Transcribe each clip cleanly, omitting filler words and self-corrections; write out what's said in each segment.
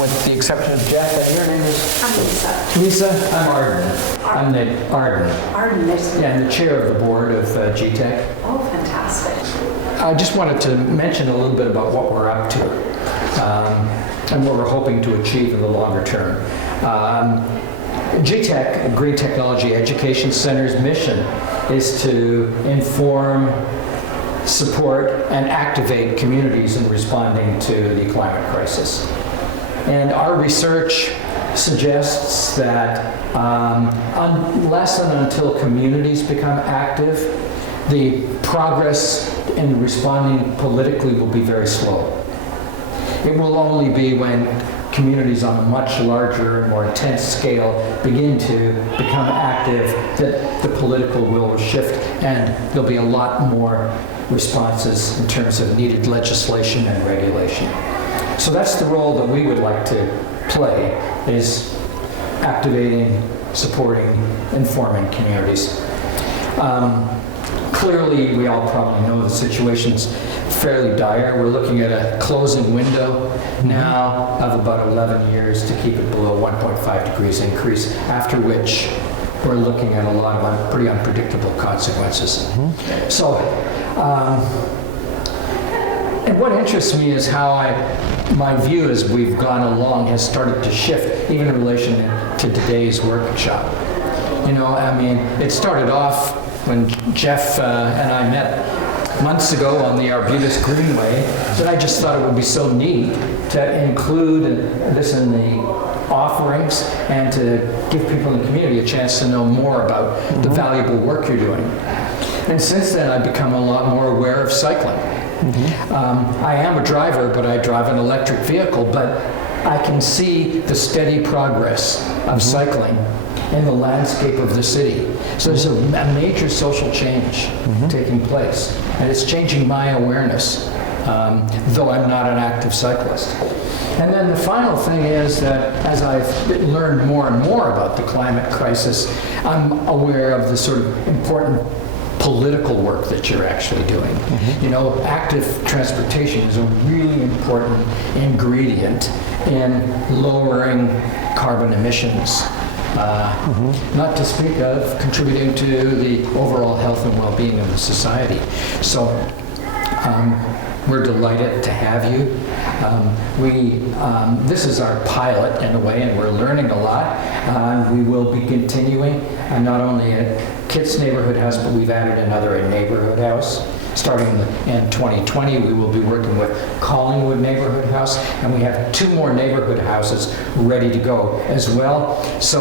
with the exception of Jeff. And your name is? I'm Lisa. Lisa? I'm Arden. I'm the Arden. Arden, Yeah, I'm the chair of the board of GTEC. Oh, fantastic. I just wanted to mention a little bit about what we're up to and what we're hoping to achieve in the longer term. GTEC, Green Technology Education Center's mission is to inform, support, and activate communities in responding to the climate crisis. And our research suggests that unless and until communities become active, the progress in responding politically will be very slow. It will only be when communities on a much larger and more intense scale begin to become active that the political will will shift, and there'll be a lot more responses in terms of needed legislation and regulation. So that's the role that we would like to play, is activating, supporting, informing communities. Clearly, we all probably know the situation's fairly dire. We're looking at a closing window now of about 11 years to keep it below 1.5 degrees increase, after which we're looking at a lot of pretty unpredictable consequences. So, and what interests me is how my view as we've gone along has started to shift, even in relation to today's workshop. You know, I mean, it started off when Jeff and I met months ago on the Arbutus Greenway, that I just thought it would be so neat to include this in the offerings and to give people in the community a chance to know more about the valuable work you're doing. And since then, I've become a lot more aware of cycling. I am a driver, but I drive an electric vehicle, but I can see the steady progress of cycling in the landscape of the city. So there's a major social change taking place, and it's changing my awareness, though I'm not an active cyclist. And then the final thing is that as I've learned more and more about the climate crisis, I'm aware of the sort of important political work that you're actually doing. You know, active transportation is a really important ingredient in lowering carbon emissions. Not to speak of contributing to the overall health and well-being of the society. So we're delighted to have you. This is our pilot in a way, and we're learning a lot. We will be continuing not only at Kit's Neighbourhood House, but we've added another neighborhood house. Starting in 2020, we will be working with Collingwood Neighbourhood House, and we have 2 more neighborhood houses ready to go as well. So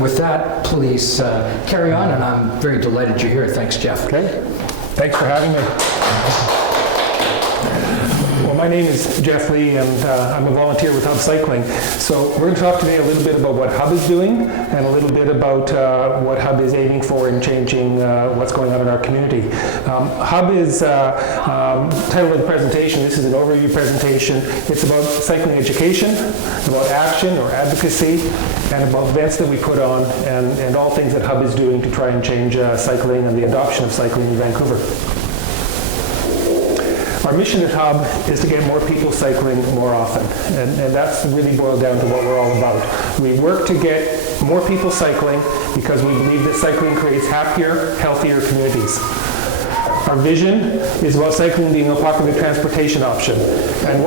with that, please carry on, and I'm very delighted you're here. Thanks, Jeff. Okay. Thanks for having me. Well, my name is Jeff Lee, and I'm a volunteer with Hub Cycling. So we're going to talk today a little bit about what Hub is doing and a little bit about what Hub is aiming for in changing what's going on in our community. Hub is, title of the presentation, this is an overview presentation. It's about cycling education, about action or advocacy, and about events that we put on, and all things that Hub is doing to try and change cycling and the adoption of cycling in Vancouver. Our mission at Hub is to get more people cycling more often, and that's really boiled down to what we're all about. We work to get more people cycling because we believe that cycling creates happier, healthier communities. Our vision is about cycling being a popular transportation option, and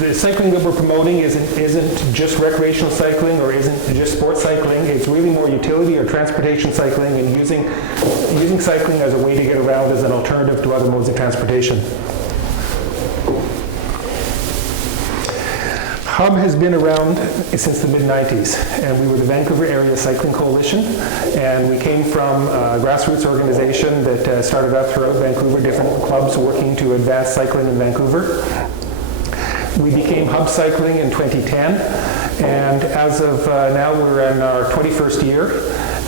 the cycling that we're promoting isn't just recreational cycling or isn't just sports cycling. It's really more utility or transportation cycling, and using cycling as a way to get around as an alternative to other modes of transportation. Hub has been around since the mid-90s, and we were the Vancouver Area Cycling Coalition, and we came from a grassroots organization that started up throughout Vancouver, different clubs working to advance cycling in Vancouver. We became Hub Cycling in 2010, and as of now we're in our 21st year,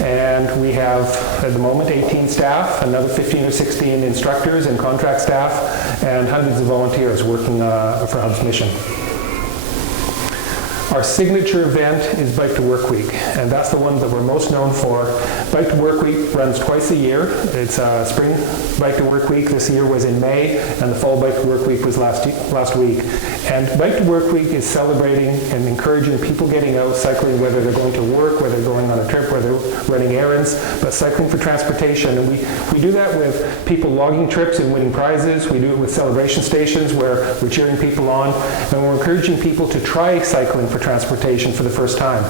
and we have at the moment 18 staff, another 15 or 16 instructors and contract staff, and hundreds of volunteers working for Hub's mission. Our signature event is Bike to Work Week, and that's the one that we're most known for. Bike to Work Week runs twice a year. It's spring Bike to Work Week this year was in May, and the fall Bike to Work Week was last week. And Bike to Work Week is celebrating and encouraging people getting out, cycling, whether they're going to work, whether they're going on a trip, whether they're running errands, but cycling for transportation. And we do that with people logging trips and winning prizes. We do it with celebration stations where we're cheering people on, and we're encouraging people to try cycling for transportation for the first time.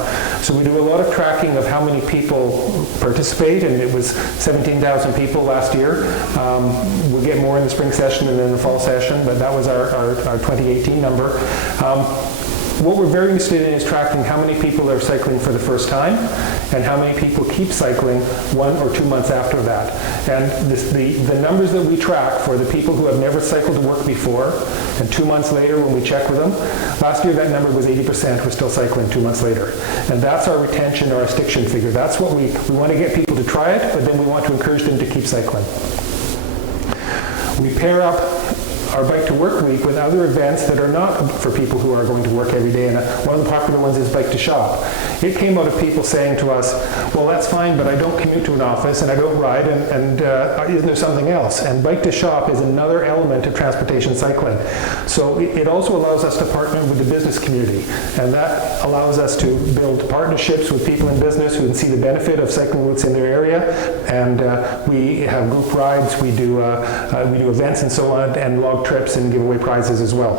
So we do a lot of tracking of how many people participate, and it was 17,000 people last year. We'll get more in the spring session and then the fall session, but that was our 2018 number. What we're very interested in is tracking how many people are cycling for the first time and how many people keep cycling 1 or 2 months after that. And the numbers that we track for the people who have never cycled to work before, and 2 months later when we check with them, last year that number was 80% were still cycling 2 months later. And that's our retention or our stiction figure. That's what we want to get people to try it, but then we want to encourage them to keep cycling. We pair up our Bike to Work Week with other events that are not for people who are going to work every day, and one of the popular ones is Bike to Shop. It came out of people saying to us, well, that's fine, but I don't commute to an office and I don't ride, and isn't there something else? And Bike to Shop is another element of transportation cycling. So it also allows us to partner with the business community, and that allows us to build partnerships with people in business who can see the benefit of cycling routes in their area, and we have group rides, we do events and so on, and log trips and give away prizes as well.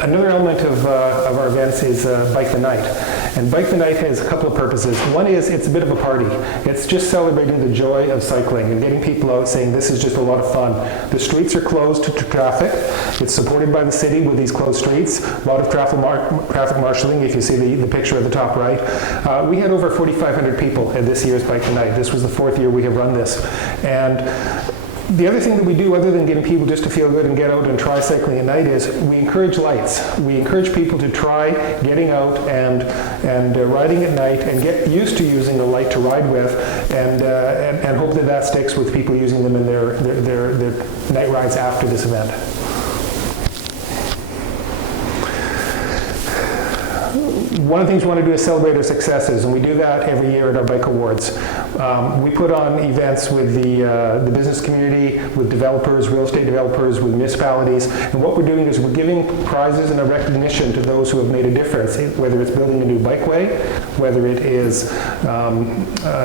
Another element of our events is Bike the Night. And Bike the Night has a couple of purposes. One is it's a bit of a party. It's just celebrating the joy of cycling and getting people out saying this is just a lot of fun. The streets are closed to traffic. It's supported by the city with these closed streets. A lot of traffic marshalling, if you see the picture at the top right. We had over 4,500 people at this year's Bike the Night. This was the 4th year we have run this. And the other thing that we do, other than getting people just to feel good and get out and try cycling at night, is we encourage lights. We encourage people to try getting out and riding at night and get used to using a light to ride with, and hope that that sticks with people using them in their night rides after this event. One of the things we want to do is celebrate our successes, and we do that every year at our Bike Awards. We put on events with the business community, with developers, real estate developers, with municipalities, and what we're doing is we're giving prizes and a recognition to those who have made a difference, whether it's building a new bikeway, whether it is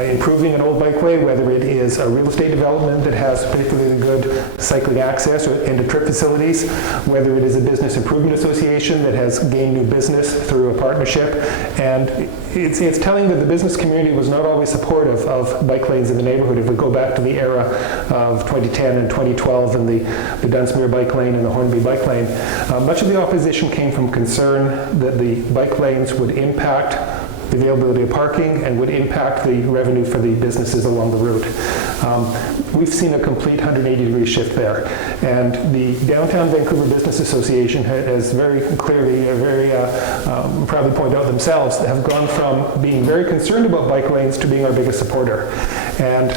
improving an old bikeway, whether it is a real estate development that has particularly good cycling access into trip facilities, whether it is a business improvement association that has gained new business through a partnership. And it's telling that the business community was not always supportive of bike lanes in the neighborhood. If we go back to the era of 2010 and 2012 and the Dunsmuir bike lane and the Hornby bike lane, much of the opposition came from concern that the bike lanes would impact the availability of parking and would impact the revenue for the businesses along the route. We've seen a complete 180-degree shift there. And the Downtown Vancouver Business Association has very clearly, very proudly pointed out themselves, have gone from being very concerned about bike lanes to being our biggest supporter. And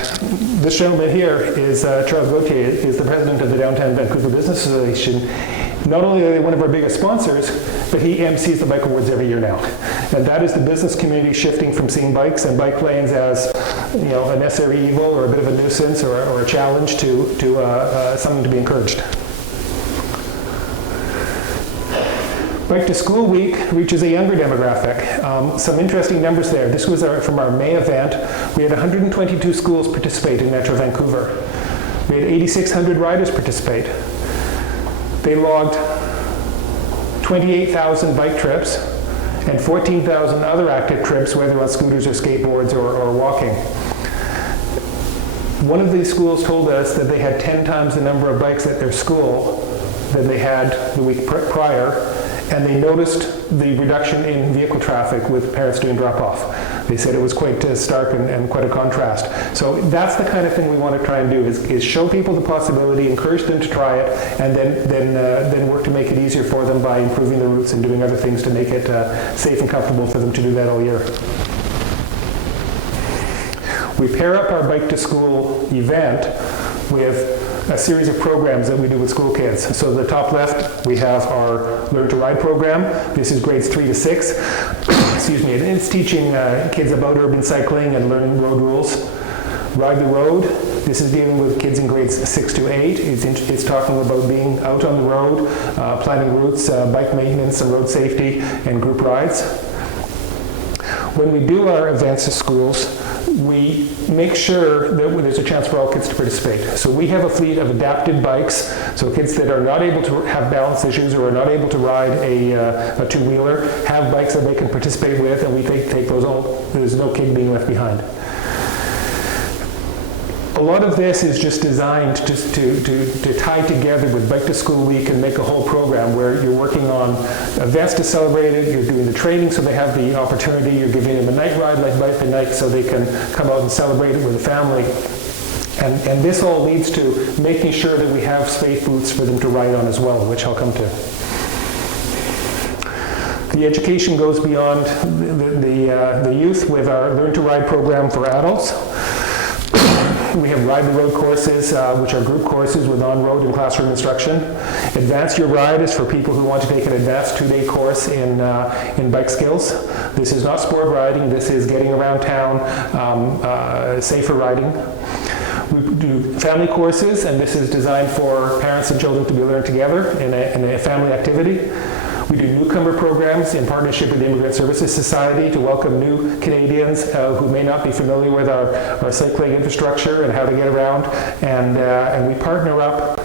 this gentleman here is Charles Gauthier, is the president of the Downtown Vancouver Business Association. Not only are they one of our biggest sponsors, but he MCs the Bike Awards every year now. And that is the business community shifting from seeing bikes and bike lanes as, you know, a necessary evil or a bit of a nuisance or a challenge to something to be encouraged. Bike to School Week reaches a younger demographic. Some interesting numbers there. This was from our May event. We had 122 schools participate in Metro Vancouver. We had 8,600 riders participate. They logged 28,000 bike trips and 14,000 other active trips, whether on scooters or skateboards or walking. One of these schools told us that they had 10 times the number of bikes at their school than they had the week prior, and they noticed the reduction in vehicle traffic with parents doing drop-off. They said it was quite stark and quite a contrast. So that's the kind of thing we want to try and do, is show people the possibility, encourage them to try it, and then work to make it easier for them by improving the routes and doing other things to make it safe and comfortable for them to do that all year. We pair up our Bike to School event with a series of programs that we do with school kids. So the top left, we have our Learn to Ride program. This is grades 3 to 6. Excuse me. And it's teaching kids about urban cycling and learning road rules. Ride the Road. This is dealing with kids in grades 6 to 8. It's talking about being out on the road, planning routes, bike maintenance and road safety, and group rides. When we do our events at schools, we make sure that there's a chance for all kids to participate. So we have a fleet of adapted bikes, so kids that are not able to have balance issues or are not able to ride a two-wheeler have bikes that they can participate with, and we take those all. There's no kid being left behind. A lot of this is just designed just to tie together with Bike to School Week and make a whole program where you're working on events to celebrate it, you're doing the training so they have the opportunity, you're giving them a night ride like Bike the Night so they can come out and celebrate it with the family. And this all leads to making sure that we have safe routes for them to ride on as well, which I'll come to. The education goes beyond the youth with our Learn to Ride program for adults. We have Ride the Road courses, which are group courses with on-road and classroom instruction. Advance Your Ride is for people who want to take an advanced 2-day course in bike skills. This is not sport riding, this is getting around town, safer riding. We do family courses, and this is designed for parents and children to be learned together in a family activity. We do newcomer programs in partnership with the Immigrant Services Society to welcome new Canadians who may not be familiar with our cycling infrastructure and how to get around. And we partner up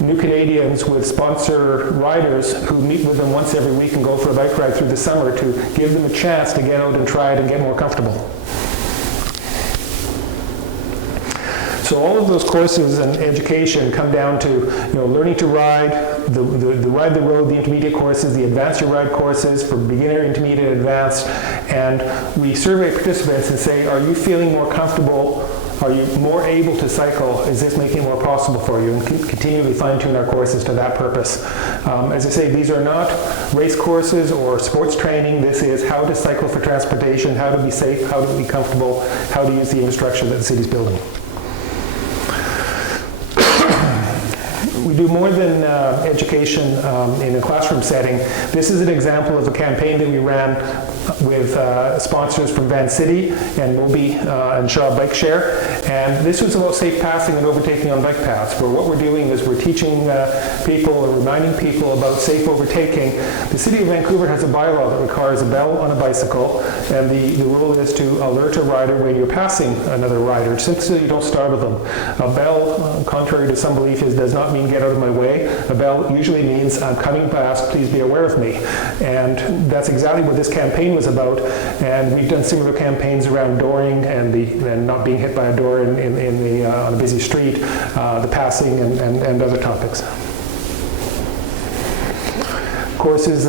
new Canadians with sponsor riders who meet with them once every week and go for a bike ride through the summer to give them a chance to get out and try it and get more comfortable. So all of those courses and education come down to, learning to ride, the Ride the Road, the intermediate courses, the Advance Your Ride courses for beginner, intermediate, advanced, and we survey participants and say, are you feeling more comfortable? Are you more able to cycle? Is this making it more possible for you? And continually fine-tune our courses to that purpose. As I say, these are not race courses or sports training. This is how to cycle for transportation, how to be safe, how to be comfortable, how to use the infrastructure that the city's building. We do more than education in a classroom setting. This is an example of a campaign that we ran with sponsors from Van City and Moby and Shaw Bike Share. And this was about safe passing and overtaking on bike paths, where what we're doing is we're teaching people or reminding people about safe overtaking. The City of Vancouver has a bylaw that requires a bell on a bicycle, and the rule is to alert a rider when you're passing another rider, simply so you don't startle them. A bell, contrary to some belief, does not mean get out of my way. A bell usually means I'm coming past, please be aware of me. And that's exactly what this campaign was about. And we've done similar campaigns around dooring and not being hit by a door on a busy street, the passing and other topics. Courses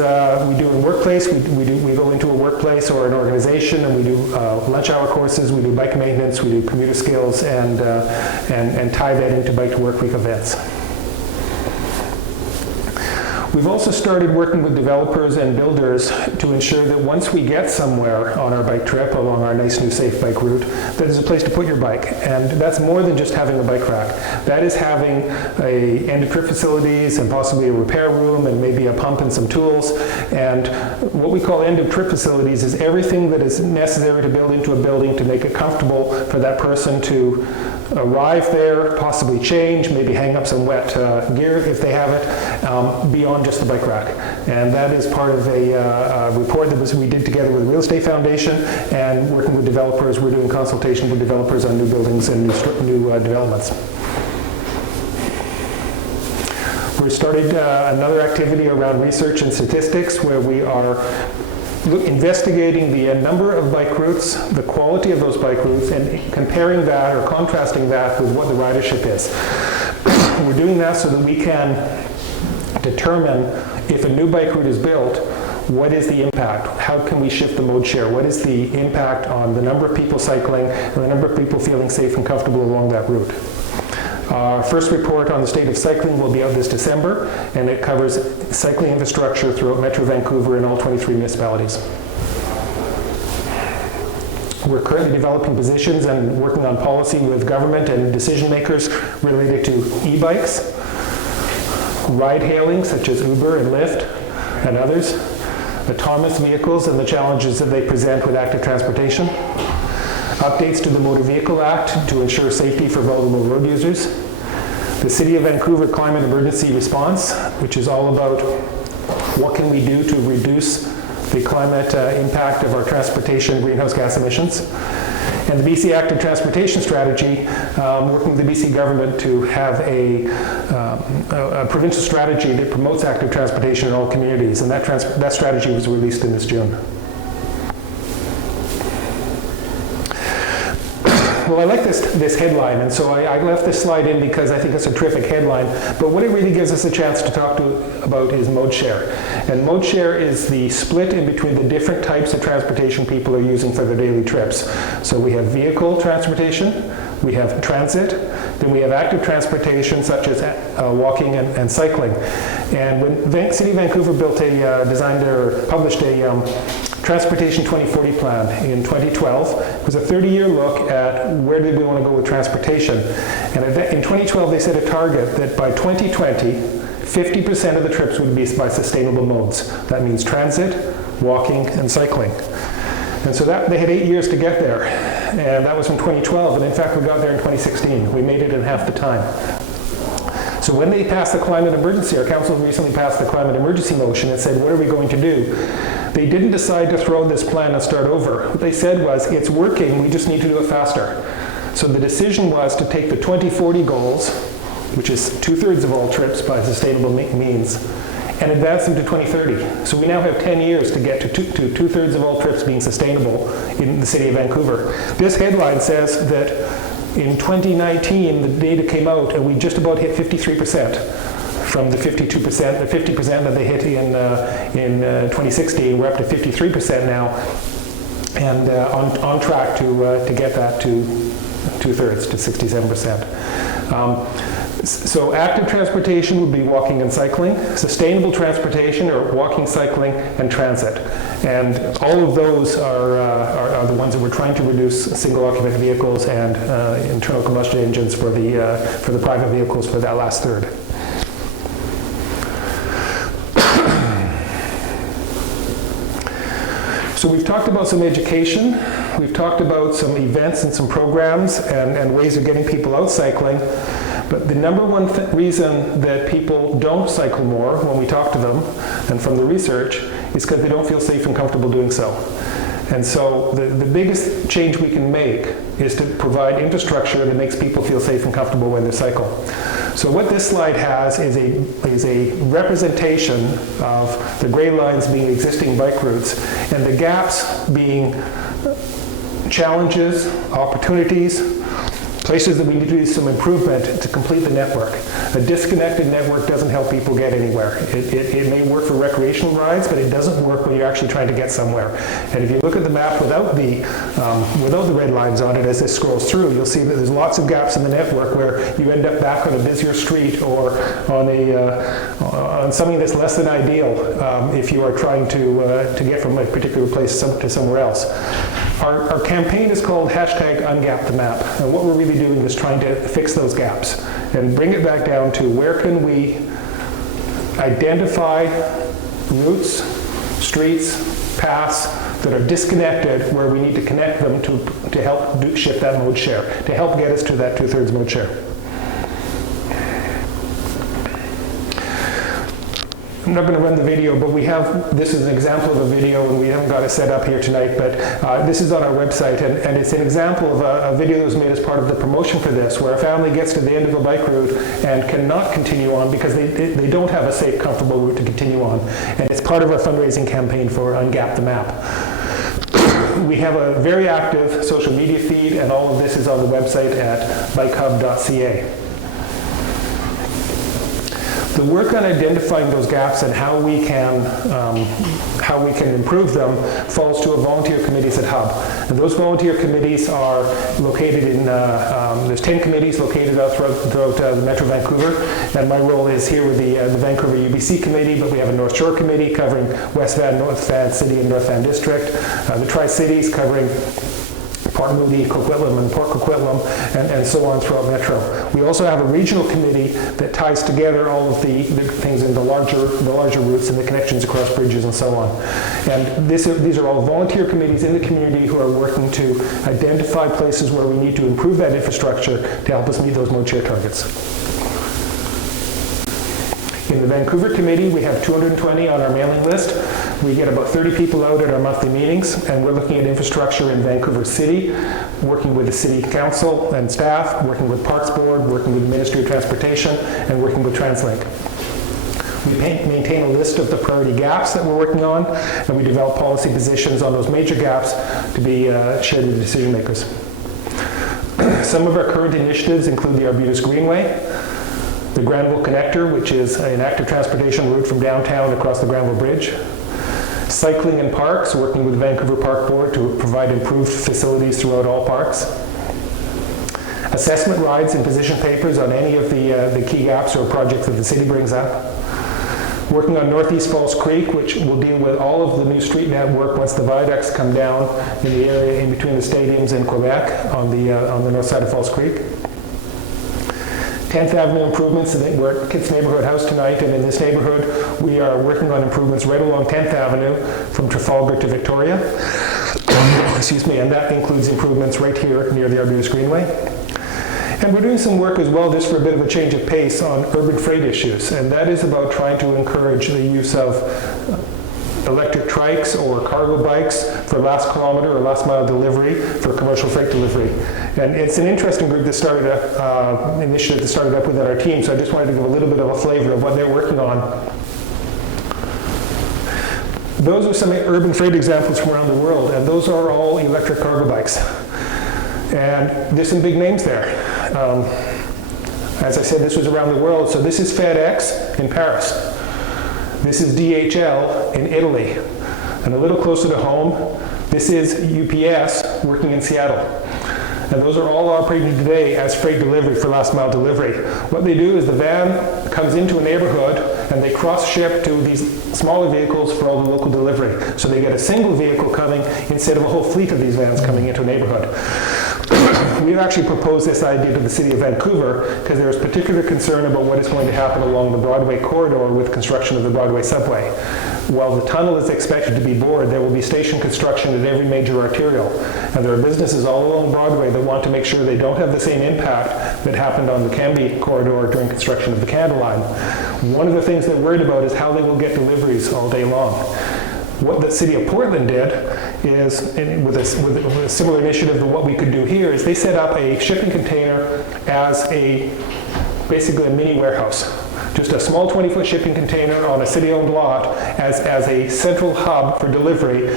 we do in workplace, we go into a workplace or an organization and we do lunch hour courses, we do bike maintenance, we do commuter skills and tie that into Bike to Work Week events. We've also started working with developers and builders to ensure that once we get somewhere on our bike trip along our nice new safe bike route, that there's a place to put your bike. And that's more than just having a bike rack. That is having a end-of-trip facilities and possibly a repair room and maybe a pump and some tools. And what we call end-of-trip facilities is everything that is necessary to build into a building to make it comfortable for that person to arrive there, possibly change, maybe hang up some wet gear if they have it, beyond just the bike rack. And that is part of a report that we did together with the Real Estate Foundation and working with developers. We're doing consultation with developers on new buildings and new developments. We started another activity around research and statistics where we are investigating the number of bike routes, the quality of those bike routes, and comparing that or contrasting that with what the ridership is. We're doing that so that we can determine if a new bike route is built, what is the impact? How can we shift the mode share? What is the impact on the number of people cycling and the number of people feeling safe and comfortable along that route? Our first report on the state of cycling will be out this December, and it covers cycling infrastructure throughout Metro Vancouver and all 23 municipalities. We're currently developing positions and working on policy with government and decision makers related to e-bikes, ride hailing such as Uber and Lyft and others, autonomous vehicles and the challenges that they present with active transportation, updates to the Motor Vehicle Act to ensure safety for vulnerable road users, the City of Vancouver Climate Emergency Response, which is all about what can we do to reduce the climate impact of our transportation greenhouse gas emissions, and the BC Active Transportation Strategy, working with the BC government to have a provincial strategy that promotes active transportation in all communities, and that strategy was released in this June. Well, I like this headline, and so I left this slide in because I think it's a terrific headline, but what it really gives us a chance to talk about is mode share. And mode share is the split in between the different types of transportation people are using for their daily trips. So we have vehicle transportation, we have transit, then we have active transportation such as walking and cycling. And when City of Vancouver published a Transportation 2040 plan in 2012. It was a 30-year look at where did we want to go with transportation. And in 2012, they set a target that by 2020, 50% of the trips would be by sustainable modes. That means transit, walking, and cycling. And so they had 8 years to get there. And that was from 2012. And in fact, we got there in 2016. We made it in half the time. So when they passed the climate emergency, our council recently passed the climate emergency motion and said, what are we going to do? They didn't decide to throw this plan and start over. What they said was, it's working, we just need to do it faster. So the decision was to take the 2040 goals, which is 2/3 of all trips by sustainable means, and advance them to 2030. So we now have 10 years to get to 2/3 of all trips being sustainable in the City of Vancouver. This headline says that in 2019, the data came out and we just about hit 53%. From the 52%, the 50% that they hit in 2016, we're up to 53% now, and on track to get that to 2/3, to 67%. So active transportation would be walking and cycling, sustainable transportation or walking, cycling, and transit. And all of those are the ones that we're trying to reduce: single occupant vehicles and internal combustion engines for the private vehicles for that last third. So we've talked about some education, we've talked about some events and some programs and ways of getting people out cycling, but the number one reason that people don't cycle more when we talk to them, and from the research, is because they don't feel safe and comfortable doing so. And so the biggest change we can make is to provide infrastructure that makes people feel safe and comfortable when they cycle. So what this slide has is a representation of the gray lines being existing bike routes and the gaps being challenges, opportunities, places that we need to do some improvement to complete the network. A disconnected network doesn't help people get anywhere. It may work for recreational rides, but it doesn't work when you're actually trying to get somewhere. And if you look at the map without the red lines on it as this scrolls through, you'll see that there's lots of gaps in the network where you end up back on a busier street or on something that's less than ideal if you are trying to get from a particular place to somewhere else. Our campaign is called #UngapTheMap, and what we're really doing is trying to fix those gaps and bring it back down to where can we identify routes, streets, paths that are disconnected, where we need to connect them to help shift that mode share, to help get us to that 2/3 mode share. I'm not going to run the video, but this is an example of a video, and we haven't got it set up here tonight, but this is on our website, and it's an example of a video that was made as part of the promotion for this, where a family gets to the end of a bike route and cannot continue on because they don't have a safe, comfortable route to continue on. And it's part of our fundraising campaign for Ungap the Map. We have a very active social media feed, and all of this is on the website at bikehub.ca. The work on identifying those gaps and how we can improve them falls to a volunteer committees at Hub. And those volunteer committees are located in, there's 10 committees located throughout the Metro Vancouver, and my role is here with the Vancouver UBC committee, but we have a North Shore committee covering West Van, North Van City, and North Van District, the Tri-Cities covering Port Moody, Coquitlam, and Port Coquitlam, and so on throughout Metro. We also have a regional committee that ties together all of the things in the larger routes and the connections across bridges and so on. And these are all volunteer committees in the community who are working to identify places where we need to improve that infrastructure to help us meet those mode share targets. In the Vancouver committee, we have 220 on our mailing list. We get about 30 people out at our monthly meetings, and we're looking at infrastructure in Vancouver City, working with the City Council and staff, working with Parks Board, working with the Ministry of Transportation, and working with TransLink. We maintain a list of the priority gaps that we're working on, and we develop policy positions on those major gaps to be shared with decision makers. Some of our current initiatives include the Arbutus Greenway, the Granville Connector, which is an active transportation route from downtown across the Granville Bridge. Cycling in parks, working with the Vancouver Park Board to provide improved facilities throughout all parks. Assessment rides and position papers on any of the key gaps or projects that the city brings up. Working on Northeast Falls Creek, which will deal with all of the new street network once the viaducts come down in the area in between the stadiums and Quebec on the north side of Falls Creek. 10th Avenue improvements. We're at Kitsilano Neighbourhood House tonight, and in this neighborhood, we are working on improvements right along 10th Avenue from Trafalgar to Victoria. Excuse me, and that includes improvements right here near the Arbutus Greenway. And we're doing some work as well, just for a bit of a change of pace, on urban freight issues, and that is about trying to encourage the use of electric trikes or cargo bikes for last kilometer or last mile delivery for commercial freight delivery. And it's an interesting group that started initiative that started up within our team, so I just wanted to give a little bit of a flavor of what they're working on. Those are some urban freight examples from around the world, and those are all electric cargo bikes. And there's some big names there. As I said, this was around the world, so this is FedEx in Paris. This is DHL in Italy. And a little closer to home, this is UPS working in Seattle. And those are all operating today as freight delivery for last mile delivery. What they do is the van comes into a neighborhood and they cross ship to these smaller vehicles for all the local delivery. So they get a single vehicle coming instead of a whole fleet of these vans coming into a neighborhood. We've actually proposed this idea to the City of Vancouver because there is particular concern about what is going to happen along the Broadway corridor with construction of the Broadway subway. While the tunnel is expected to be bored, there will be station construction at every major arterial. And there are businesses all along Broadway that want to make sure they don't have the same impact that happened on the Cambie corridor during construction of the Canada Line. One of the things they're worried about is how they will get deliveries all day long. What the City of Portland did is, with a similar initiative to what we could do here, is they set up a shipping container as basically a mini warehouse. Just a small 20-foot shipping container on a city-owned lot as a central hub for delivery.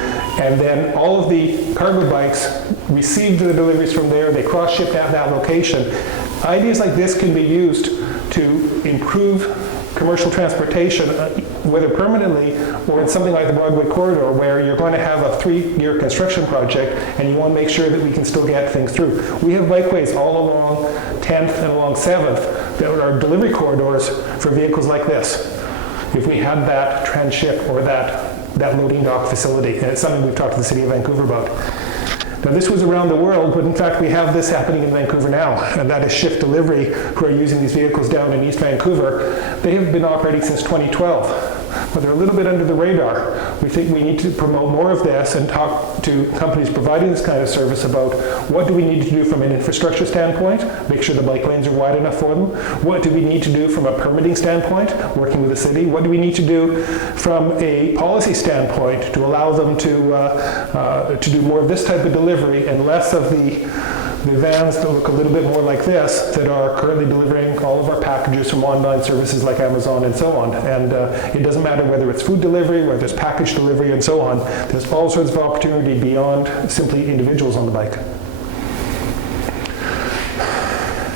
And then all of the cargo bikes received the deliveries from there. They cross-shipped at that location. Ideas like this can be used to improve commercial transportation, whether permanently or in something like the Broadway corridor, where you're going to have a 3-year construction project and you want to make sure that we can still get things through. We have bikeways all along 10th and along 7th that are delivery corridors for vehicles like this. If we had that transship or that loading dock facility, and it's something we've talked to the City of Vancouver about. Now, this was around the world, but in fact, we have this happening in Vancouver now, and that is Shift Delivery, who are using these vehicles down in East Vancouver. They have been operating since 2012, but they're a little bit under the radar. We think we need to promote more of this and talk to companies providing this kind of service about what do we need to do from an infrastructure standpoint, make sure the bike lanes are wide enough for them. What do we need to do from a permitting standpoint, working with the city? What do we need to do from a policy standpoint to allow them to do more of this type of delivery and less of the vans that look a little bit more like this that are currently delivering all of our packages from online services like Amazon and so on. And it doesn't matter whether it's food delivery, whether it's package delivery and so on. There's all sorts of opportunity beyond simply individuals on the bike.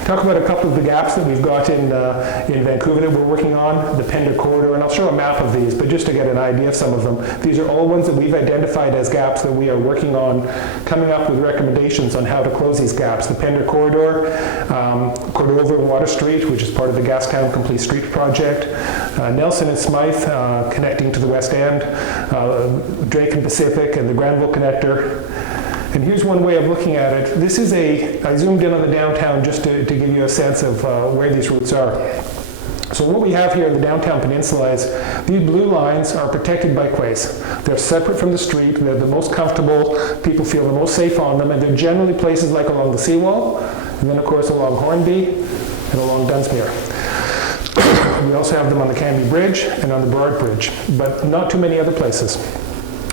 Talk about a couple of the gaps that we've got in Vancouver that we're working on, the Pender Corridor, and I'll show a map of these, but just to get an idea of some of them. These are all ones that we've identified as gaps that we are working on, coming up with recommendations on how to close these gaps. The Pender Corridor, Cordova and Water Street, which is part of the Gastown Complete Street Project, Nelson and Smythe, connecting to the West End, Drake and Pacific and the Granville Connector, And here's one way of looking at it. This is I zoomed in on the downtown just to give you a sense of where these routes are. So what we have here in the downtown peninsula is these blue lines are protected bikeways. They're separate from the street, they're the most comfortable, people feel the most safe on them, and they're generally places like along the seawall, and then of course along Hornby and along Dunsmuir. We also have them on the Canby Bridge and on the Burrard Bridge, but not too many other places.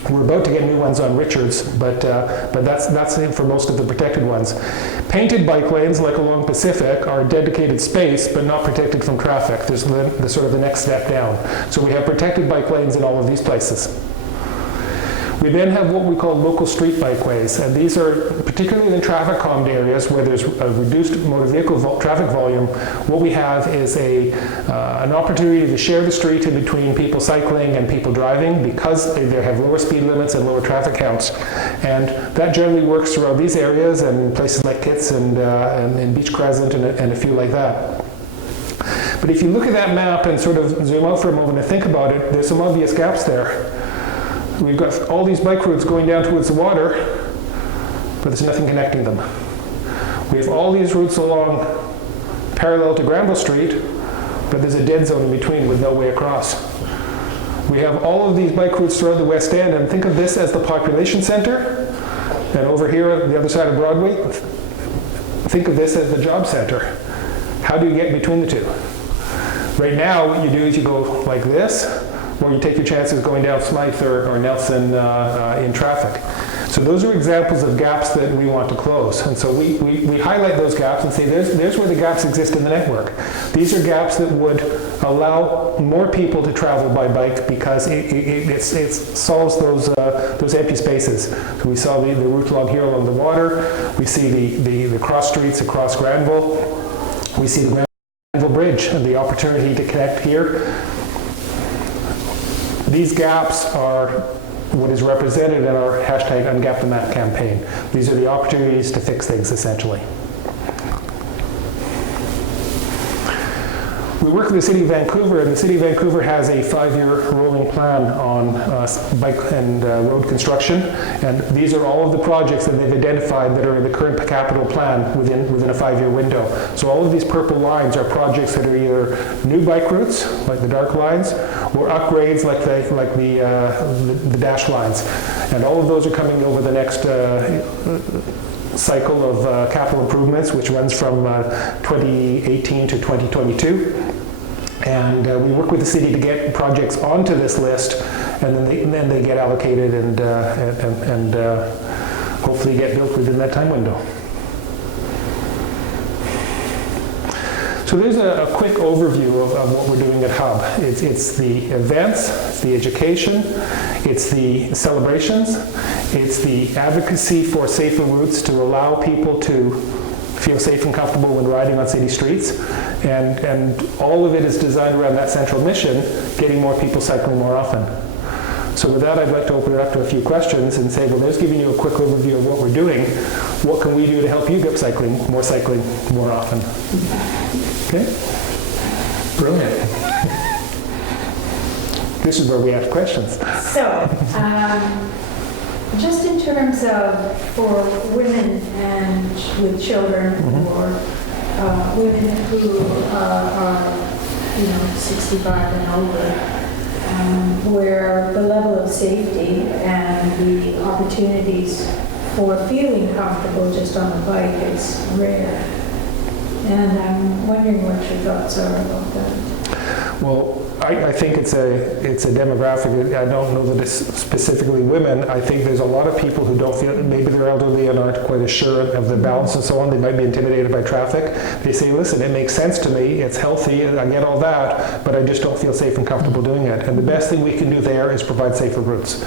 We're about to get new ones on Richards, but that's it for most of the protected ones. Painted bike lanes, like along Pacific, are dedicated space, but not protected from traffic. There's the sort of the next step down. So we have protected bike lanes in all of these places. We then have what we call local street bikeways, and these are particularly in traffic calmed areas where there's a reduced motor vehicle traffic volume. What we have is an opportunity to share the street in between people cycling and people driving because they have lower speed limits and lower traffic counts. And that generally works throughout these areas and places like Kitts and Beach Crescent and a few like that. But if you look at that map and sort of zoom out for a moment and think about it, there's some obvious gaps there. We've got all these bike routes going down towards the water, but there's nothing connecting them. We have all these routes along parallel to Granville Street, but there's a dead zone in between with no way across. We have all of these bike routes throughout the West End, and think of this as the population center, and over here on the other side of Broadway, think of this as the job center. How do you get between the two? Right now, what you do is you go like this, or you take your chances going down Smythe or Nelson in traffic. So those are examples of gaps that we want to close. And so we highlight those gaps and say there's where the gaps exist in the network. These are gaps that would allow more people to travel by bike because it solves those empty spaces. So we saw the route along here along the water. We see the cross streets across Granville. We see the Granville Bridge and the opportunity to connect here. These gaps are what is represented in our hashtag #UngapTheMap campaign. These are the opportunities to fix things, essentially. We work with the City of Vancouver, and the City of Vancouver has a 5-year rolling plan on bike and road construction, and these are all of the projects that they've identified that are in the current capital plan within a 5-year window. So all of these purple lines are projects that are either new bike routes, like the dark lines, or upgrades like the dashed lines. And all of those are coming over the next cycle of capital improvements, which runs from 2018 to 2022. And we work with the city to get projects onto this list, and then they get allocated and hopefully get built within that time window. So there's a quick overview of what we're doing at Hub. It's the events, it's the education, it's the celebrations, it's the advocacy for safer routes to allow people to feel safe and comfortable when riding on city streets, and all of it is designed around that central mission, getting more people cycling more often. So with that, I'd like to open it up to a few questions and say, well, there's giving you a quick overview of what we're doing. What can we do to help you get cycling more often? Okay? Brilliant. This is where we ask questions. So, just in terms of for women and with children, or women who are 65 and older, where the level of safety and the opportunities for feeling comfortable just on a bike is rare. And I'm wondering what your thoughts are about that. Well, I think it's a demographic. I don't know that it's specifically women. I think there's a lot of people who don't feel, maybe they're elderly and aren't quite as sure of their balance and so on. They might be intimidated by traffic. They say, listen, it makes sense to me, it's healthy, I get all that, but I just don't feel safe and comfortable doing it. And the best thing we can do there is provide safer routes.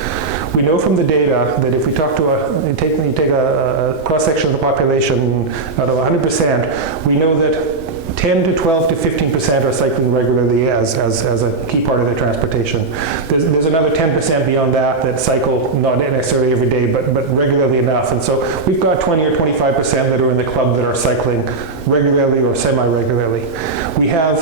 We know from the data that if we talk to you take a cross-section of the population out of 100%, we know that 10 to 12 to 15% are cycling regularly as a key part of their transportation. There's another 10% beyond that cycle not necessarily every day, but regularly enough. And so we've got 20 or 25% that are in the club that are cycling regularly or semi-regularly. We have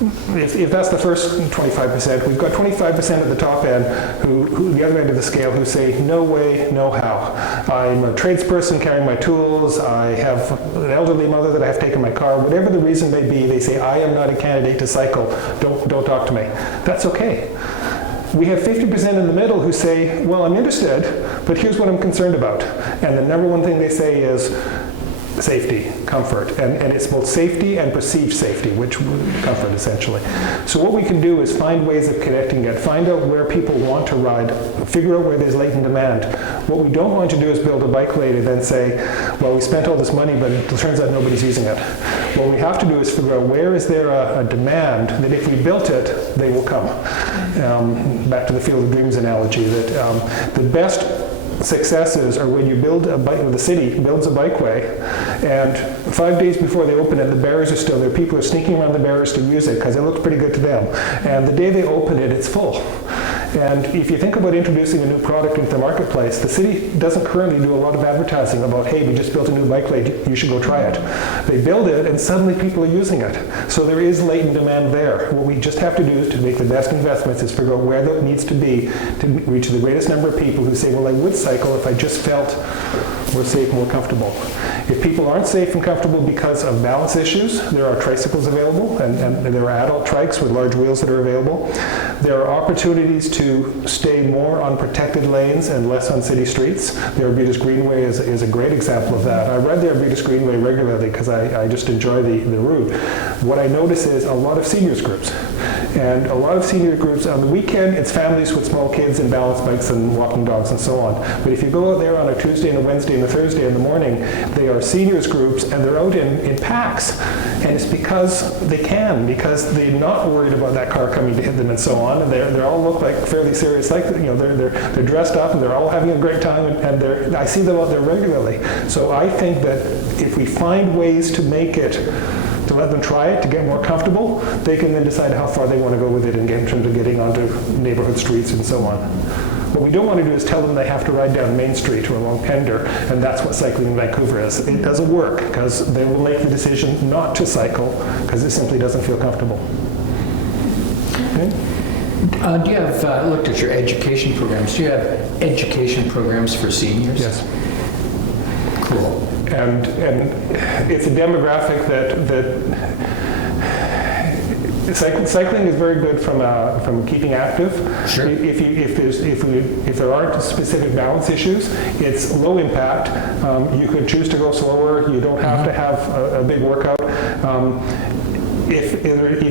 if that's the first 25%, we've got 25% at the top end who the other end of the scale, who say, no way, no how. I'm a tradesperson carrying my tools, I have an elderly mother that I have taken my car, whatever the reason may be, they say, I am not a candidate to cycle, don't talk to me. That's okay. We have 50% in the middle who say, well, I'm interested, but here's what I'm concerned about. And the number one thing they say is safety, comfort. And it's both safety and perceived safety, which comfort essentially. So what we can do is find ways of connecting it, find out where people want to ride, figure out where there's latent demand. What we don't want to do is build a bike lane and then say, well, we spent all this money, but it turns out nobody's using it. What we have to do is figure out where is there a demand that if we built it, they will come. Back to the Field of Dreams analogy, that the best successes are when you build a bike, the city builds a bikeway, and 5 days before they open it, the barriers are still there. People are sneaking around the barriers to use it because it looks pretty good to them. And the day they open it, it's full. And if you think about introducing a new product into the marketplace, the city doesn't currently do a lot of advertising about, hey, we just built a new bike lane, you should go try it. They build it and suddenly people are using it. So there is latent demand there. What we just have to do to make the best investments is figure out where that needs to be to reach the greatest number of people who say, well, I would cycle if I just felt more safe, more comfortable. If people aren't safe and comfortable because of balance issues, there are tricycles available, and there are adult trikes with large wheels that are available. There are opportunities to stay more on protected lanes and less on city streets. The Arbutus Greenway is a great example of that. I ride the Arbutus Greenway regularly because I just enjoy the route. What I notice is a lot of seniors groups. And a lot of senior groups, on the weekend, it's families with small kids and balance bikes and walking dogs and so on. But if you go out there on a Tuesday and a Wednesday and a Thursday in the morning, they are seniors groups and they're out in packs. And it's because they can, because they're not worried about that car coming to hit them and so on. And they all look like fairly serious, like, you know, they're dressed up and they're all having a great time, and I see them out there regularly. So I think that if we find ways to make it, to let them try it, to get more comfortable, they can then decide how far they want to go with it and get in terms of getting onto neighborhood streets and so on. What we don't want to do is tell them they have to ride down Main Street or along Pender, and that's what cycling in Vancouver is. It doesn't work because they will make the decision not to cycle because it simply doesn't feel comfortable. Okay? Do you have, looked at your education programs, do you have education programs for seniors? Yes. Cool. And it's a demographic that cycling is very good from keeping active. Sure. If there aren't specific balance issues, it's low impact. You could choose to go slower. You don't have to have a big workout. If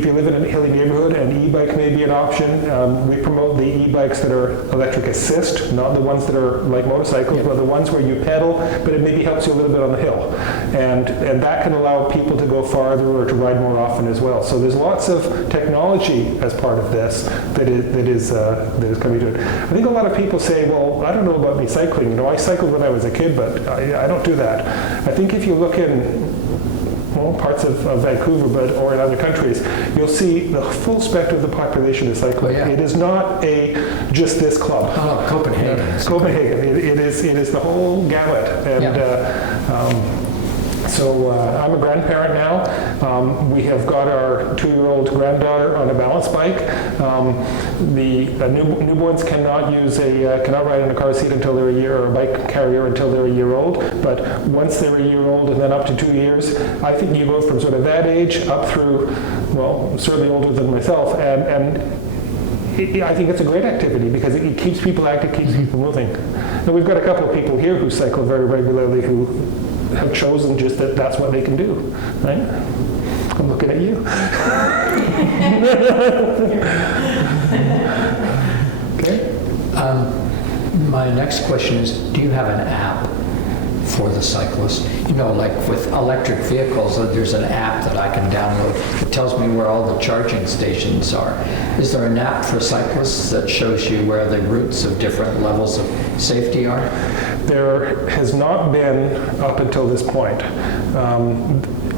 you live in a hilly neighborhood, an e-bike may be an option. We promote the e-bikes that are electric assist, not the ones that are like motorcycles, but the ones where you pedal, but it maybe helps you a little bit on the hill. And that can allow people to go farther or to ride more often as well. So there's lots of technology as part of this that is coming to it. I think a lot of people say, well, I don't know about me cycling. You know, I cycled when I was a kid, but I don't do that. I think if you look in parts of Vancouver, or in other countries, you'll see the full spectrum of the population is cycling. Oh, yeah. It is not just this club. Oh, Copenhagen. Copenhagen. It is the whole gamut. And so I'm a grandparent now. We have got our 2-year-old granddaughter on a balance bike. Newborns cannot ride in a car seat until they're a year, or a bike carrier until they're a year old. But once they're a year old and then up to 2 years, I think you go from sort of that age up through, well, certainly older than myself, and I think it's a great activity because it keeps people active, keeps people moving. And we've got a couple of people here who cycle very regularly who have chosen just that's what they can do, right? I'm looking at you. Okay. My next question is, do you have an app for the cyclist? You know, like with electric vehicles, there's an app that I can download. It tells me where all the charging stations are. Is there an app for cyclists that shows you where the routes of different levels of safety are? There has not been up until this point.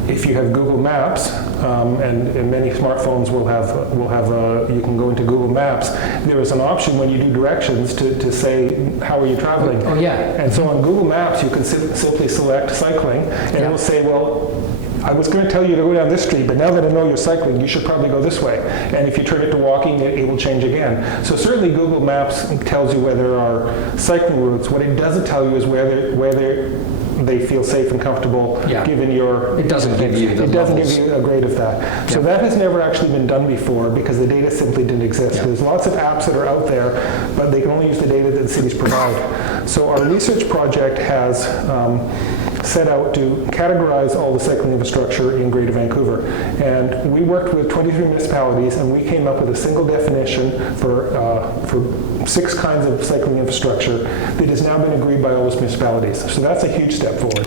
If you have Google Maps, and many smartphones will have you can go into Google Maps. There is an option when you do directions to say how are you traveling. Oh yeah. And so on Google Maps you can simply select cycling, and it will say, well, I was going to tell you to go down this street, but now that I know you're cycling, you should probably go this way. And if you turn it to walking, it will change again. So certainly Google Maps tells you where there are cycling routes. What it doesn't tell you is whether they feel safe and comfortable given your... It doesn't give you the levels. Give you a grade of that. So that has never actually been done before because the data simply didn't exist. There's lots of apps that are out there, but they can only use the data that the cities provide. So our research project has set out to categorize all the cycling infrastructure in Greater Vancouver. And we worked with 23 municipalities, and we came up with a single definition for 6 kinds of cycling infrastructure that has now been agreed by all those municipalities. So that's a huge step forward.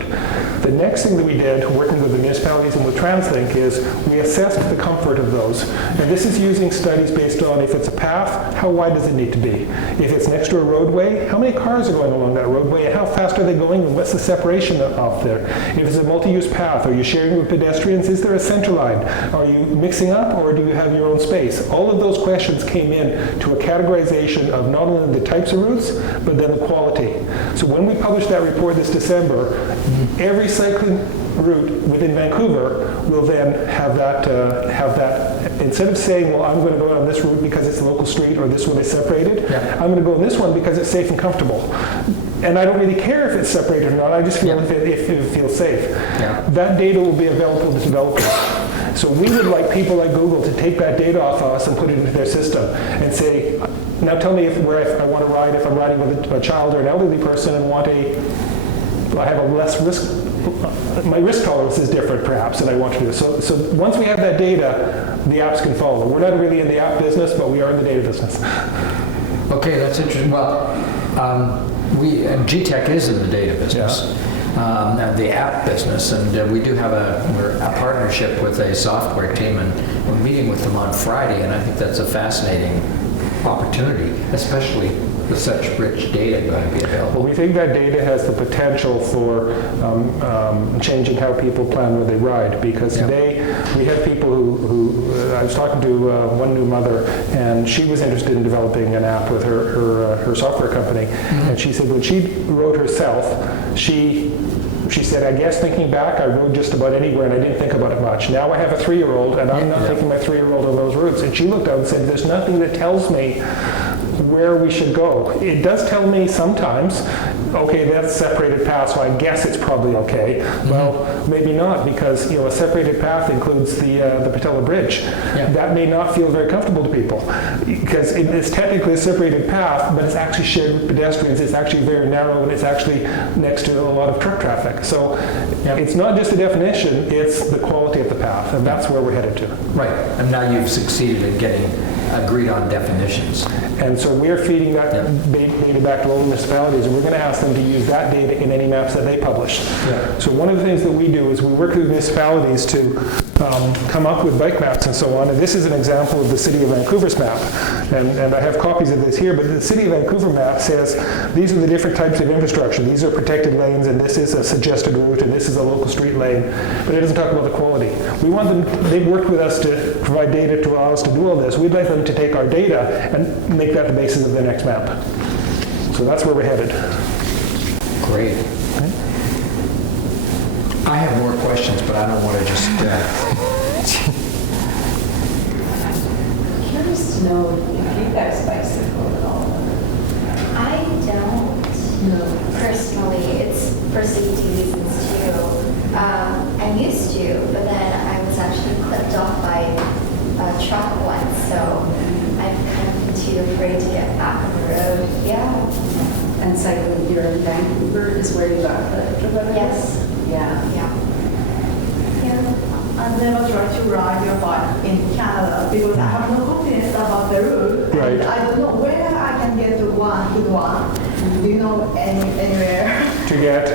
The next thing that we did, working with the municipalities and with TransLink, is we assessed the comfort of those. And this is using studies based on if it's a path, how wide does it need to be? If it's next to a roadway, how many cars are going along that roadway, and how fast are they going, and what's the separation off there? If it's a multi-use path, are you sharing with pedestrians? Is there a center line? Are you mixing up, or do you have your own space? All of those questions came in to a categorization of not only the types of routes, but then the quality. So when we published that report this December, every cycling route within Vancouver will then have that, instead of saying, well, I'm going to go on this route because it's a local street or this one is separated, I'm going to go on this one because it's safe and comfortable. And I don't really care if it's separated or not, I just feel if it feels safe. That data will be available to developers. So we would like people like Google to take that data off us and put it into their system and say, now tell me where I want to ride, if I'm riding with a child or an elderly person and I have a less risk, my risk tolerance is different perhaps than I want to do. So once we have that data, the apps can follow. We're not really in the app business, but we are in the data business. Okay, that's interesting. Well, GTEC is in the data business, the app business, and we do have a partnership with a software team, and we're meeting with them on Friday, and I think that's a fascinating opportunity, especially with such rich data going to be available. Well, we think that data has the potential for changing how people plan where they ride, because today we have people who I was talking to one new mother, and she was interested in developing an app with her software company, and she said when she rode herself, she said, I guess thinking back, I rode just about anywhere and I didn't think about it much. Now I have a 3-year-old and I'm not taking my 3-year-old on those routes. And she looked out and said, there's nothing that tells me where we should go. It does tell me sometimes, okay, that's separated path, so I guess it's probably okay. Well, maybe not, because a separated path includes the Patella Bridge. That may not feel very comfortable to people, because it is technically a separated path, but it's actually shared with pedestrians. It's actually very narrow, and it's actually next to a lot of truck traffic. So it's not just a definition, it's the quality of the path, and that's where we're headed to. Right, and now you've succeeded in getting agreed on definitions. And so we're feeding that data back to all the municipalities, and we're going to ask them to use that data in any maps that they publish. So one of the things that we do is we work with municipalities to come up with bike maps and so on. And this is an example of the City of Vancouver's map. And I have copies of this here, but the City of Vancouver map says these are the different types of infrastructure. These are protected lanes, and this is a suggested route, and this is a local street lane. But it doesn't talk about the quality. We want them, they've worked with us to provide data to allow us to do all this. We'd like them to take our data and make that the basis of their next map. So that's where we're headed. Great. I have more questions, but I don't want to just... Curious to know if you guys bicycle at all. I don't personally. It's for safety reasons too. I used to, but then I was actually clipped off by a truck once, so I'm kind of too afraid to get back on the road. And cycling here in Vancouver is where you got clipped? Yes. Yeah. I never tried to ride your bike in Canada because I have no confidence about the route. Right. And I don't know where I can get the one good one. Do you know anywhere? To get?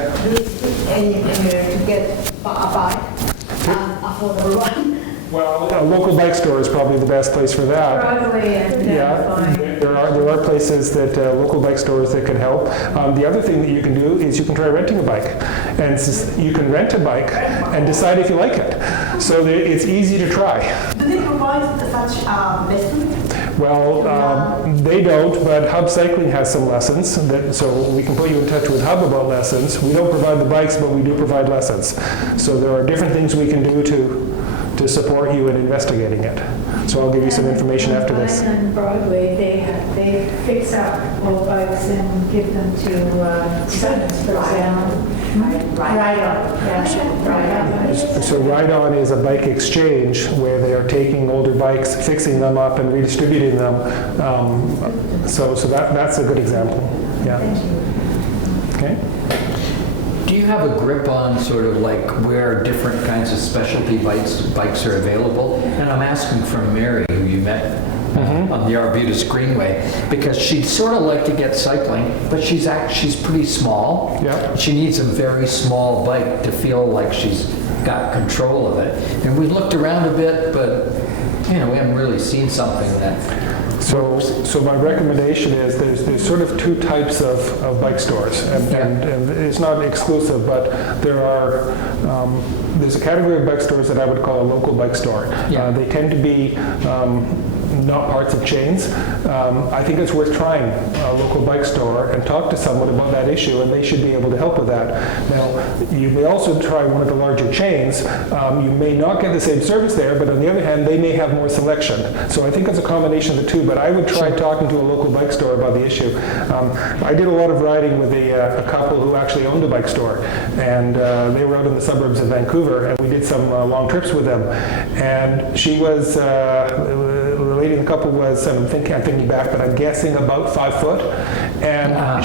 Anywhere to get a bike and affordable one? Well, a local bike store is probably the best place for that. Probably, and There are places that local bike stores that can help. The other thing that you can do is you can try renting a bike, and you can rent a bike and decide if you like it. So it's easy to try. Do they provide some such lessons? Well, they don't, but Hub Cycling has some lessons, so we can put you in touch with Hub about lessons. We don't provide the bikes, but we do provide lessons. So there are different things we can do to support you in investigating it. So I'll give you some information after this. On Broadway, they fix up old bikes and give them to students, for example. Ride on, yeah, ride on. So Ride On is a bike exchange where they are taking older bikes, fixing them up and redistributing them. So that's a good example. Yeah. Okay. Do you have a grip on sort of like where different kinds of specialty bikes are available? And I'm asking from Mary, who you met on the Arbutus Greenway, because she'd sort of like to get cycling, but she's pretty small. Yeah. She needs a very small bike to feel like she's got control of it. And we looked around a bit, but we haven't really seen something that. So my recommendation is there's sort of two types of bike stores, and it's not exclusive, but there's a category of bike stores that I would call a local bike store. Yeah. They tend to be not parts of chains. I think it's worth trying a local bike store and talk to someone about that issue, and they should be able to help with that. Now, you may also try one of the larger chains. You may not get the same service there, but on the other hand, they may have more selection. So I think it's a combination of the two, but I would try talking to a local bike store about the issue. I did a lot of riding with a couple who actually owned a bike store, and they were out in the suburbs of Vancouver, and we did some long trips with them. And she was, the lady in the couple was, I'm thinking back, but I'm guessing about 5 foot. And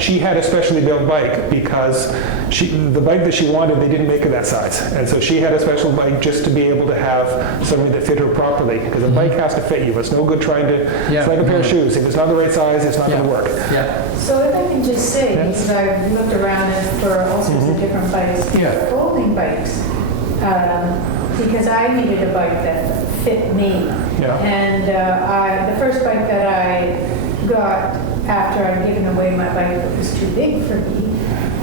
she had a specially built bike because the bike that she wanted, they didn't make her that size. And so she had a special bike just to be able to have something that fit her properly. Because a bike has to fit you. It's no good trying to, it's like a pair of shoes. If it's not the right size, it's not going to work. Yeah. So if I can just say, because I've looked around for all sorts of different bikes, folding bikes, because I needed a bike that fit me. Yeah. And the first bike that I got after I'd given away my bike that was too big for me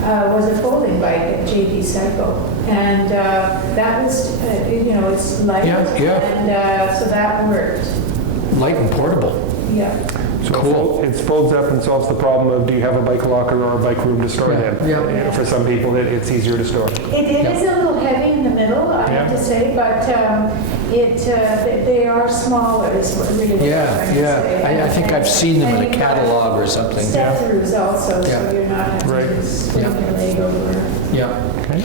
was a folding bike at GTEC. And that was, it's light. And so that worked. Light and portable. Yeah. So Cool. it folds up and solves the problem of, do you have a bike locker or a bike room to store it in? Yeah. For some people, it's easier to store. It is a little heavy in the middle, I have to say, but they are smaller is what really what I'm trying to say. I think I've seen them in a catalog or something. Step-throughs also, so you're not having Right. to swing your leg over. Yeah. Okay.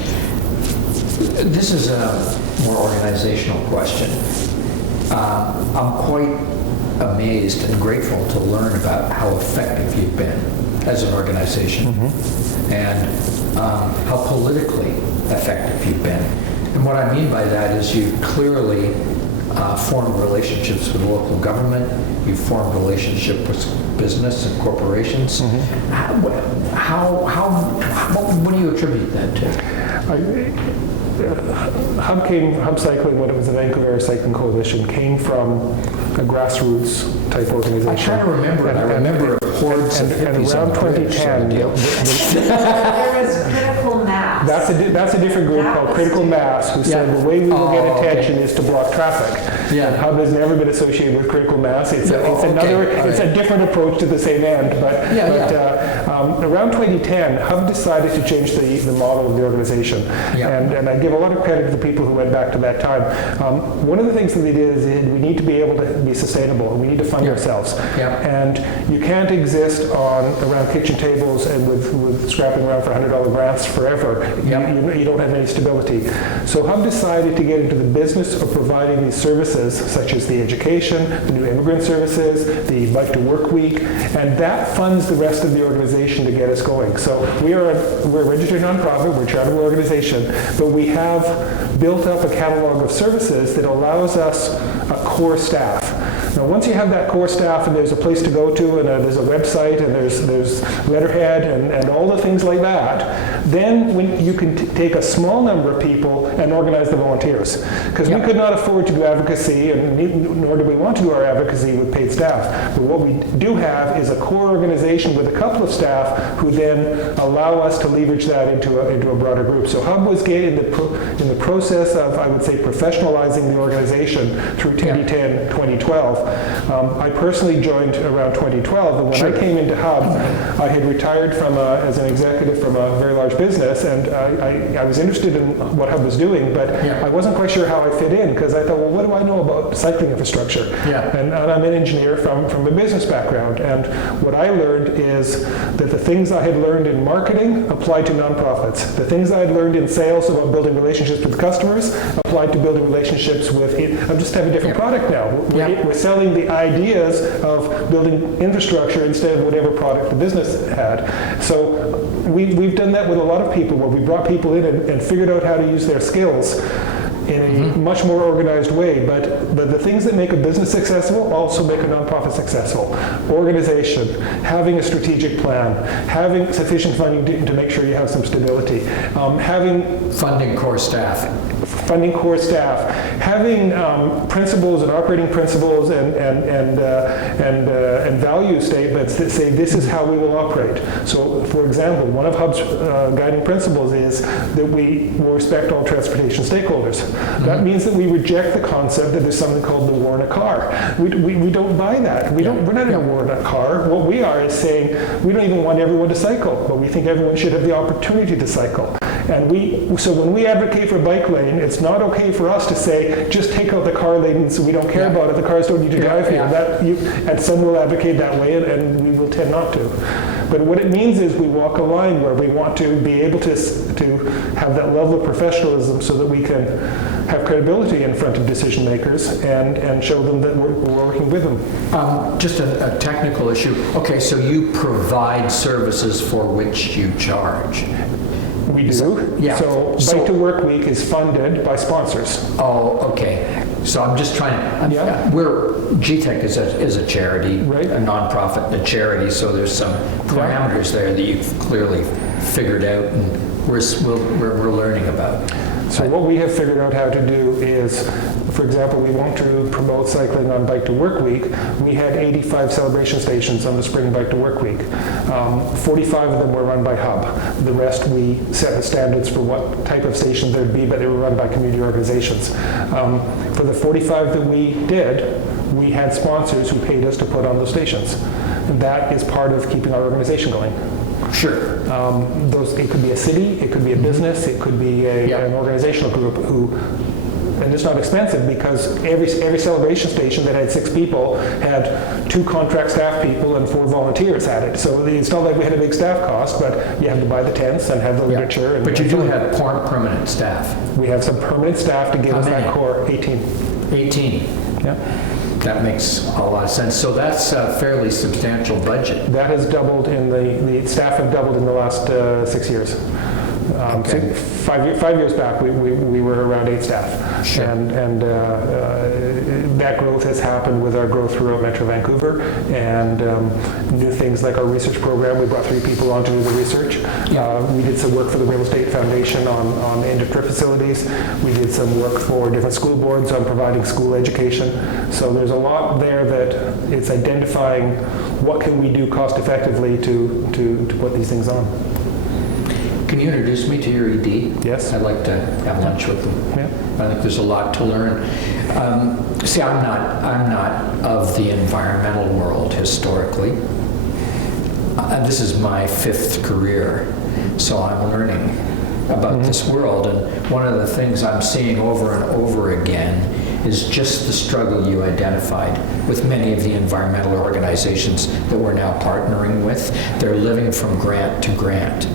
This is a more organizational question. I'm quite amazed and grateful to learn about how effective you've been as an organization and how politically effective you've been. And what I mean by that is you clearly formed relationships with local government, you formed relationship with business and corporations. What do you attribute that to? Hub Cycling, when it was the Vancouver Cycling Coalition, came from a grassroots type organization. I try to remember it. I remember hordes of And hippies around on the bridge, 2010, There was critical mass. that's a different group That called was Critical different. Mass, who said the way we will get attention is to block traffic. Yeah. And Hub has never been associated with Critical Mass. It's a different approach to the same end. But around 2010, Hub decided to change the model of the organization. And I give a lot of credit to the people who went back to that time. One of the things that they did is we need to be able to be sustainable, and we need to fund ourselves. And you can't exist around kitchen tables and with scrapping around for $100 grants forever. You don't have any stability. So Hub decided to get into the business of providing these services, such as the education, the new immigrant services, the Bike to Work Week, and that funds the rest of the organization to get us going. So we're a registered nonprofit, we're a charitable organization, but we have built up a catalog of services that allows us a core staff. Now, once you have that core staff and there's a place to go to and there's a website and there's letterhead and all the things like that, then when you can take a small number of people and organize the volunteers. Because we could not afford to do advocacy, and nor do we want to do our advocacy with paid staff. But what we do have is a core organization with a couple of staff who then allow us to leverage that into a broader group. So Hub was in the process of, I would say, professionalizing the organization through 2010, 2012. I personally joined around 2012, and when I came into Hub, I had retired as an executive from a very large business, and I was interested in what Hub was doing, but I wasn't quite sure how I fit in, because I thought, well, what do I know about cycling infrastructure? And I'm an engineer from a business background, and what I learned is that the things I had learned in marketing applied to nonprofits. The things I had learned in sales about building relationships with customers applied to building relationships with, I just have a different product now. We're selling the ideas of building infrastructure instead of whatever product the business had. So we've done that with a lot of people, where we brought people in and figured out how to use their skills in a much more organized way. But the things that make a business successful also make a nonprofit successful. Organization, having a strategic plan, having sufficient funding to make sure you have some stability, having funding core staff, having principles and operating principles and value statements that say this is how we will operate. So, for example, one of Hub's guiding principles is that we will respect all transportation stakeholders. That means that we reject the concept that there's something called the war in a car. We don't buy that. We're not in a war in a car. What we are is saying we don't even want everyone to cycle, but we think everyone should have the opportunity to cycle. And so when we advocate for bike lane, it's not okay for us to say, just take out the car lane so we don't care about it, the cars don't need to drive here. And some will advocate that way, and we will tend not to. But what it means is we walk a line where we want to be able to have that level of professionalism so that we can have credibility in front of decision makers and show them that we're working with them. Just a technical issue. Okay, so you provide services for which you charge. We do. So Bike to Work Week is funded by sponsors. Oh, okay. So I'm just trying to, GTEC is a charity, a nonprofit, a charity, so there's some parameters there that you've clearly figured out and we're learning about. So what we have figured out how to do is, for example, we want to promote cycling on Bike to Work Week. We had 85 celebration stations on the Spring Bike to Work Week. 45 of them were run by Hub. The rest, we set the standards for what type of stations there'd be, but they were run by community organizations. For the 45 that we did, we had sponsors who paid us to put on those stations. And that is part of keeping our organization going. Sure. It could be a city, it could be a business, it could be an organizational group who, and it's not expensive because every celebration station that had 6 people had 2 contract staff people and 4 volunteers at it. So it's not like we had a big staff cost, but you have to buy the tents and have the literature. And but you do have permanent staff. We have some permanent staff to give us that core 18. 18. Yeah. That makes a lot of sense. So that's a fairly substantial budget. That has doubled the staff have doubled in the last 6 years. Okay. So 5 years back, we were around 8 staff. Sure. And that growth has happened with our growth throughout Metro Vancouver and new things like our research program. We brought 3 people on to do the research. We did some work for the Real Estate Foundation on end-of-trip facilities. We did some work for different school boards on providing school education. So there's a lot there that it's identifying what can we do cost effectively to put these things on. Can you introduce me to your ED? Yes. I'd like to have lunch with them. Yeah. I think there's a lot to learn. See, I'm not of the environmental world historically. This is my 5th career, so I'm learning about this world. And one of the things I'm seeing over and over again is just the struggle you identified with many of the environmental organizations that we're now partnering with. They're living from grant to grant.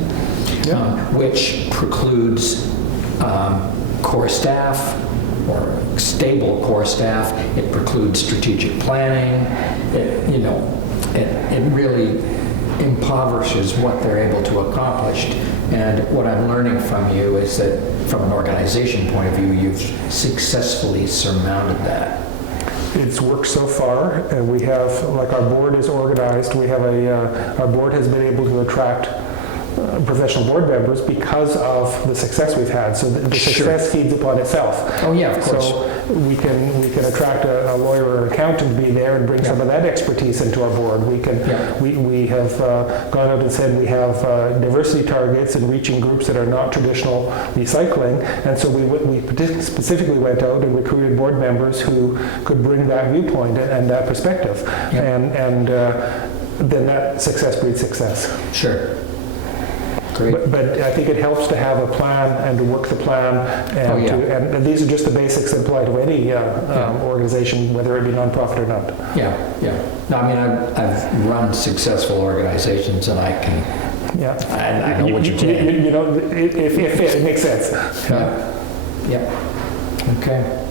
Which precludes core staff or stable core staff. It precludes strategic planning. It really impoverishes what they're able to accomplish. And what I'm learning from you is that from an organization point of view, you've successfully surmounted that. it's worked so far, and we have, like, our board is organized. We have our board has been able to attract professional board members because of the success we've had. So the Sure. success feeds upon itself. Oh, yeah, of course. So we can attract a lawyer or an accountant to be there and bring some of that expertise into our board. We have gone out and said we have diversity targets and reaching groups that are not traditional recycling, and so we specifically went out and recruited board members who could bring that viewpoint and that perspective, and then that success breeds success. Sure. Great. But I think it helps to have a plan and to work the plan, and, and these are just the basics that apply to any organization, whether it be nonprofit or not. Yeah. No, I mean, I've run successful organizations, and I can. Yeah. I know what you're saying. You know, if it makes sense. Yeah. Okay.